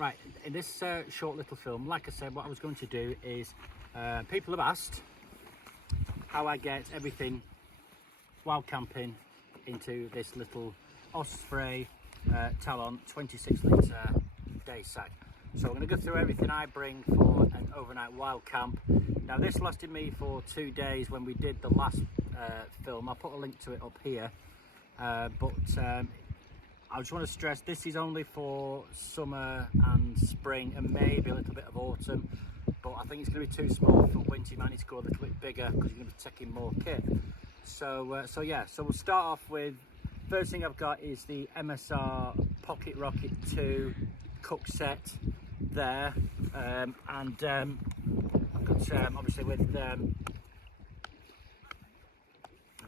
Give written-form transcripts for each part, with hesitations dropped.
Right, in this short little film, like I said, what I was going to do is, people have asked how I get everything while camping into this little Osprey Talon 26 litre day sack. So I'm going to go through everything I bring for an overnight wild camp. Now this lasted me for 2 days when we did the last film. I'll put a link to it up here, but I just want to stress this is only for summer and spring and maybe a little bit of autumn, but I think it's going to be too small for winter. You might need to go a little bit bigger because you're going to be taking more kit. So yeah, so we'll start off with, first thing I've got is the MSR Pocket Rocket 2 cook set there, and I've got obviously with I'm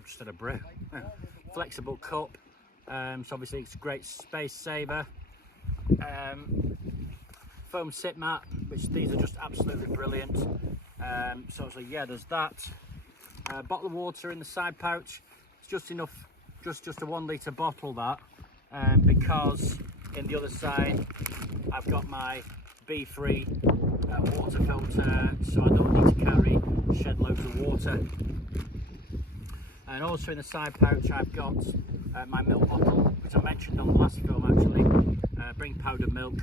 just at a brew, flexible cup. So obviously it's a great space saver. Foam sit mat, which these are just absolutely brilliant. So yeah, there's that. Bottle of water in the side pouch. It's just enough, just a 1 litre bottle that, because in the other side I've got my B-free water filter, so I don't need to carry shed loads of water. And also in the side pouch I've got my milk bottle, which I mentioned on the last film actually. Bring powdered milk,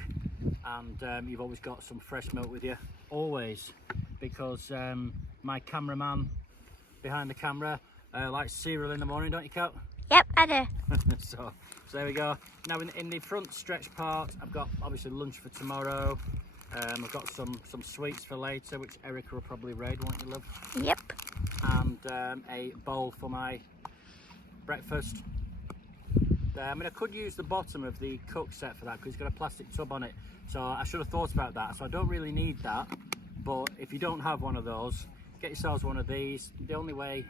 and you've always got some fresh milk with you, always, because my cameraman behind the camera likes cereal in the morning, don't you, Kat? Yep, I do. so there we go. Now in the front stretch part, I've got obviously lunch for tomorrow. I've got some sweets for later, which Erica will probably raid, won't you, love? Yep. And a bowl for my breakfast. I mean, I could use the bottom of the cook set for that because it's got a plastic tub on it, so I should have thought about that. So I don't really need that, but if you don't have one of those, get yourselves one of these. The only way,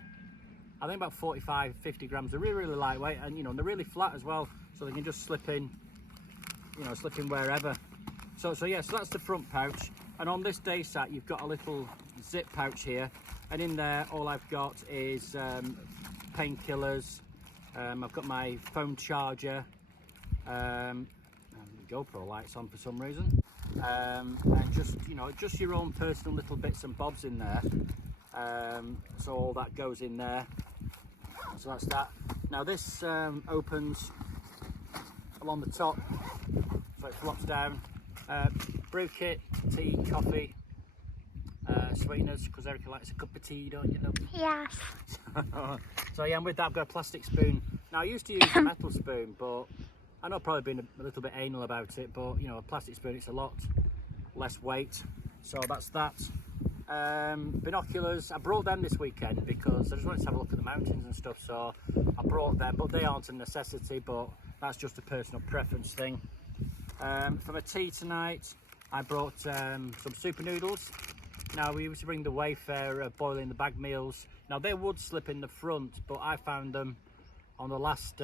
I think about 45-50 grams. They're really lightweight, and you know, they're really flat as well, so they can just slip in, you know, slip in wherever. So yeah, so that's the front pouch. And on this day sack you've got a little zip pouch here, and in there all I've got is painkillers. I've got my phone charger, and the GoPro lights on for some reason, and just, you know, just your own personal little bits and bobs in there. So all that goes in there. So that's that. Now this opens along the top, so it flops down. Brew kit, tea, coffee, sweeteners, because Erica likes a cup of tea, don't you know? Yes. So yeah, and with that I've got a plastic spoon. Now I used to use a metal spoon, but I know I've probably been a little bit anal about it, but you know, a plastic spoon, it's a lot less weight. So that's that. Binoculars, I brought them this weekend because I just wanted to have a look at the mountains and stuff, so I brought them, but they aren't a necessity, but that's just a personal preference thing. For my tea tonight, I brought some super noodles. Now we used to bring the Wayfarer boiling the bag meals. Now they would slip in the front, but I found them on the last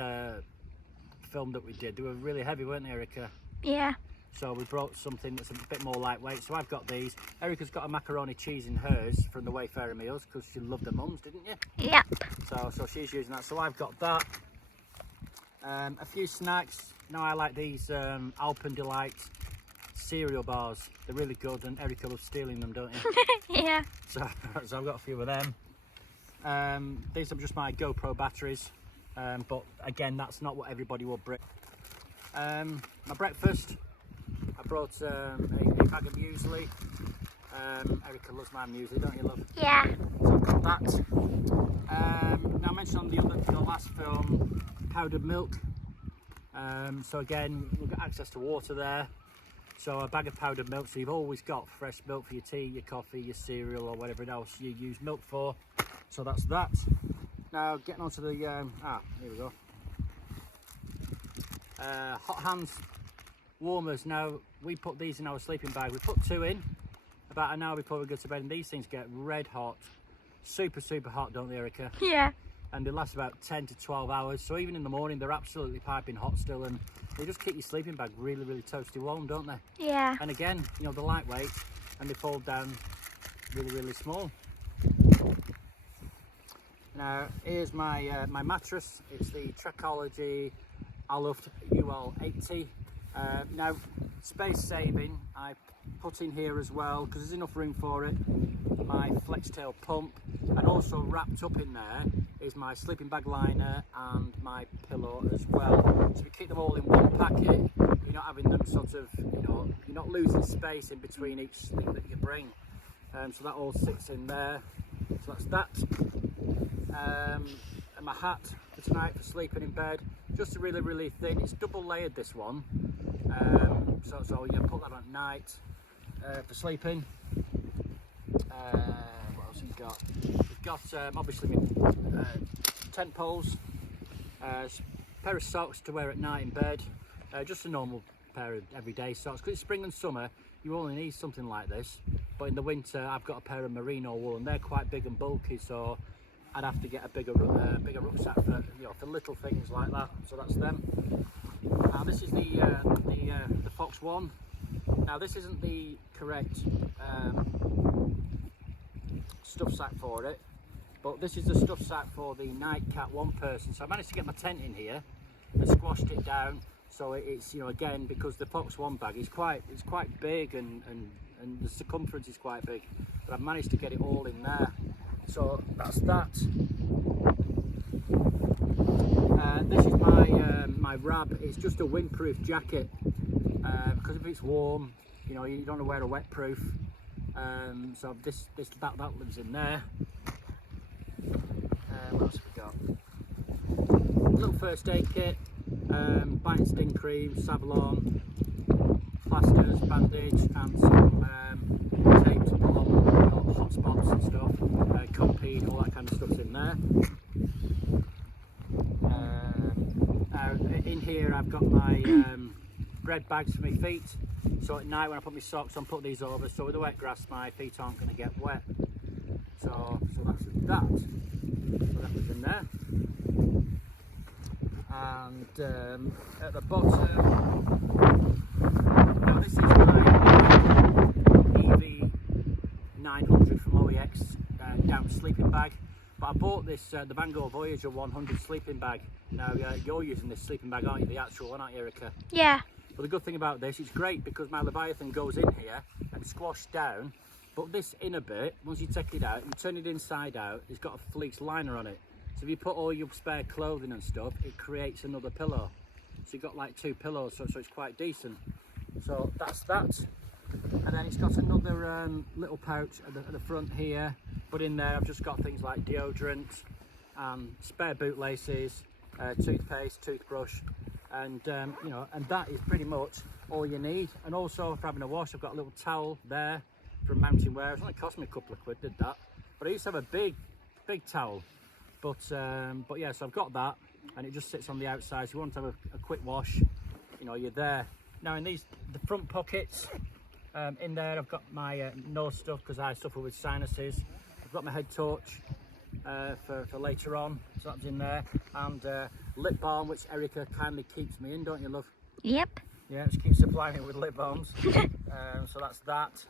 film that we did. They were really heavy, weren't they, Erica? Yeah. So we brought something that's a bit more lightweight. So I've got these. Erica's got a macaroni cheese in hers from the Wayfarer meals because she loved the mums, didn't you? Yep. So she's using that. So I've got that. A few snacks. Now I like these Alpendelight cereal bars. They're really good, and Erica loves stealing them, don't you? Yeah. So I've got a few of them. These are just my GoPro batteries, but again, that's not what everybody will bring. My breakfast, I brought a bag of muesli. Erica loves my muesli, don't you, love? Yeah. So I've got that. Now I mentioned on the last film, powdered milk. So again, we've got access to water there. So a bag of powdered milk, so you've always got fresh milk for your tea, your coffee, your cereal, or whatever else you use milk for. So that's that. Now getting on to the, here we go. Hot hands warmers. Now we put these in our sleeping bag. We put 2 in about an hour before we go to bed, and these things get red hot. Super hot, don't they, Erica? Yeah. And they last about 10 to 12 hours, so even in the morning they're absolutely piping hot still, and they just keep your sleeping bag really toasty warm, don't they? Yeah. And again, you know, they're lightweight and they fold down really small. Now here's my my mattress. It's the Trekology Aloft UL 80. Now, space saving, I put in here as well, because there's enough room for it, my flex tail pump, and also wrapped up in there is my sleeping bag liner and my pillow as well. So we keep them all in one packet, you're not having them sort of, you're not losing space in between each sleep that you bring. So that all sits in there. So that's that. And my hat for tonight for sleeping in bed, just really, really thin. It's double layered, this one. So you put that on at night for sleeping. What else have we got? We've got obviously tent poles, pair of socks to wear at night in bed, just a normal pair of everyday socks, because it's spring and summer you only need something like this, but in the winter I've got a pair of merino wool and they're quite big and bulky, so I'd have to get a bigger rucksack for for little things like that. So that's them. This is the Fox One. Now this isn't the correct stuff sack for it, but this is the stuff sack for the nightcap one person. So I managed to get my tent in here and squashed it down, so it's again, because the Fox One bag is quite big and the circumference is quite big, but I've managed to get it all in there. So that's that. This is my Rab. It's just a windproof jacket, because if it's warm, you don't want to wear a wet proof. So that lives in there. What else have we got? A little first aid kit, bite and sting cream, Savlon, plasters, bandage, and some tape to put on hot spots and stuff, Compeed, all that kind of stuff's in there. In here I've got my bread bags for my feet, so at night when I put my socks on, put these over, so with the wet grass my feet aren't going to get wet. So that's that. So that was in there. And at the bottom, now this is my EV900 from OEX down sleeping bag. But I bought this, the Van Gogh Voyager 100 sleeping bag. Now you're using this sleeping bag, aren't you? The actual one, aren't you, Erica? Yeah. But the good thing about this, it's great because my Leviathan goes in here and squashed down. But this inner bit, once you take it out, you turn it inside out, it's got a fleece liner on it. So if you put all your spare clothing and stuff, it creates another pillow. So you've got like 2 pillows, so it's quite decent. So that's that. And then it's got another little pouch at the front here. But in there I've just got things like deodorant, spare bootlaces, toothpaste, toothbrush, and and that is pretty much all you need. And also for having a wash, I've got a little towel there from Mountain Wear. It's only cost me a couple of quid, did that. But I used to have a big towel. But yeah, so I've got that, and it just sits on the outside. So you want to have a quick wash, you're there. Now in the front pockets, in there I've got my nose stuff because I suffer with sinuses. I've got my head torch for later on, so that's in there, and lip balm, which Erica kindly keeps me in, don't you, love? Yep. Yeah, she keeps supplying me with lip balms. So that's that.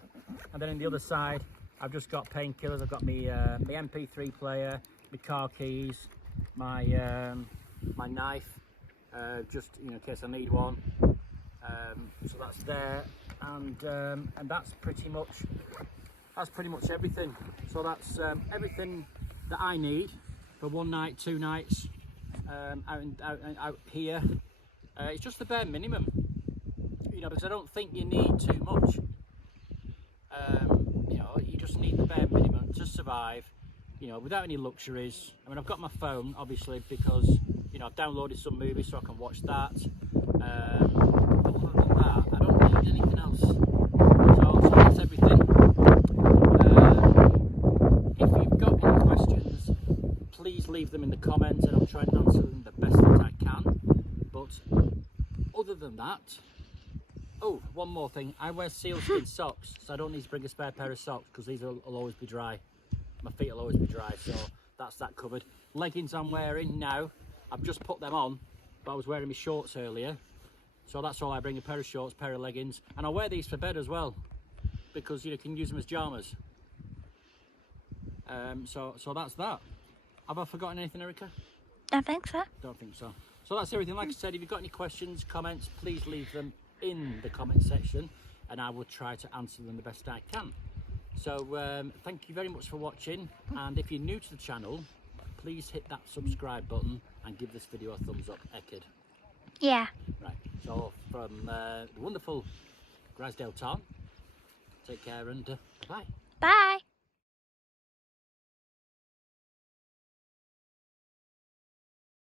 And then in the other side, I've just got painkillers. I've got my MP3 player, my car keys, my knife, just in case I need one. So that's there, and that's pretty much everything. So that's everything that I need for 1 night, 2 nights out here. It's just the bare minimum, because I don't think you need too much. You just need the bare minimum to survive, without any luxuries. I mean, I've got my phone, obviously, because, I've downloaded some movies so I can watch that. But other than that, I don't need anything else. So that's everything. If you've got any questions, please leave them in the comments and I'll try and answer them the best that I can. But other than that, oh, one more thing. I wear sealskin socks, so I don't need to bring a spare pair of socks because these will always be dry. My feet will always be dry, so that's that covered. Leggings I'm wearing now, I've just put them on, but I was wearing my shorts earlier. So that's all I bring, a pair of shorts, pair of leggings. And I wear these for bed as well, because you can use them as pyjamas. So that's that. Have I forgotten anything, Erica? I think so. Don't think so. So that's everything. Like I said, if you've got any questions, comments, please leave them in the comment section, and I will try to answer them the best I can. So thank you very much for watching, and if you're new to the channel, please hit that subscribe button and give this video a thumbs up, Ekid. Yeah. Right, so from the wonderful Grisdale Town, take care and bye. Bye.